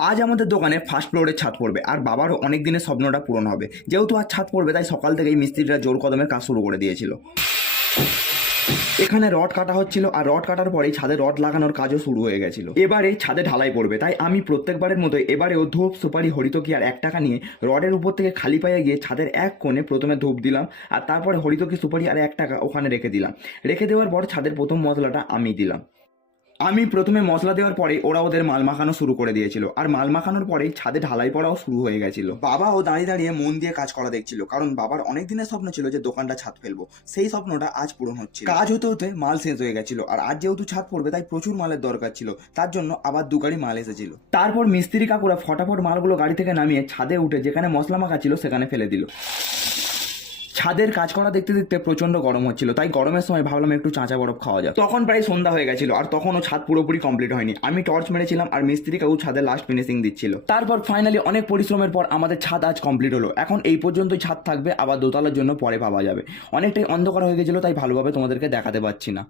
আজ আমাদের দোকানে ফার্স্ট ফ্লোরের ছাদ পড়বে আর বাবার অনেক দিনের স্বপ্নটা পূরণ হবে। যেহেতু আজ ছাদ পড়বে তাই সকাল থেকেই মিস্ত্রিরা জোর কদমের কাজ শুরু করে দিয়েছিল। এখানে রড কাটা হচ্ছিল আর রড কাটার পরেই ছাদে রড লাগানোর কাজও শুরু হয়ে গেছিল। এবারে ছাদে ঢালাই পড়বে তাই আমি প্রত্যেকবারের মতো এবারেও ধূপ সুপারি হরিতকি আর 1 টাকা নিয়ে রডের উপর থেকে খালি পায়ে গিয়ে ছাদের এক কোণে প্রথমে ধূপ দিলাম আর তারপরে হরিতকি সুপারি আর 1 টাকা ওখানে রেখে দিলাম। রেখে দেওয়ার পর ছাদের প্রথম মশলাটা আমি দিলাম। আমি প্রথমে মশলা দেওয়ার পরে ওরা ওদের মাল মাখানো শুরু করে দিয়েছিল আর মাল মাখানোর পরেই ছাদে ঢালাই পড়াও শুরু হয়ে গেছিল। বাবাও দাঁড়িয়ে দাঁড়িয়ে মন দিয়ে কাজ করা দেখছিল, কারণ বাবার অনেক দিনের স্বপ্ন ছিল যে দোকানটা ছাদ ফেলবো। সেই স্বপ্নটা আজ পূরণ হচ্ছে। কাজ হতে হতে মাল শেষ হয়ে গেছিল আর আজ যেহেতু ছাদ পড়বে তাই প্রচুর মালের দরকার ছিল, তার জন্য আবার 2 গাড়ি মাল এসেছিল। তারপর মিস্ত্রি কাকুরা ফটাফট মালগুলো গাড়ি থেকে নামিয়ে ছাদে উঠে যেখানে মশলা মাখা ছিল সেখানে ফেলে দিল। ছাদের কাজ করা দেখতে দেখতে প্রচন্ড গরম হচ্ছিল, তাই গরমের সময় ভাবলাম একটু চাঁচা বরফ খাওয়া যাক। তখন প্রায় সন্ধ্যা হয়ে গেছিল আর তখনও ছাদ পুরোপুরি কমপ্লিট হয়নি। আমি টর্চ মেরেছিলাম আর মিস্ত্রি কাকু ছাদের লাস্ট ফিনিশিং দিচ্ছিল। তারপর ফাইনালি অনেক পরিশ্রমের পর আমাদের ছাদ আজ কমপ্লিট হলো। এখন এই পর্যন্তই ছাদ থাকবে, আবার দোতলার জন্য পরে পাওয়া যাবে। অনেকটাই অন্ধকার হয়ে গেছিল তাই ভালোভাবে তোমাদেরকে দেখাতে পাচ্ছি না।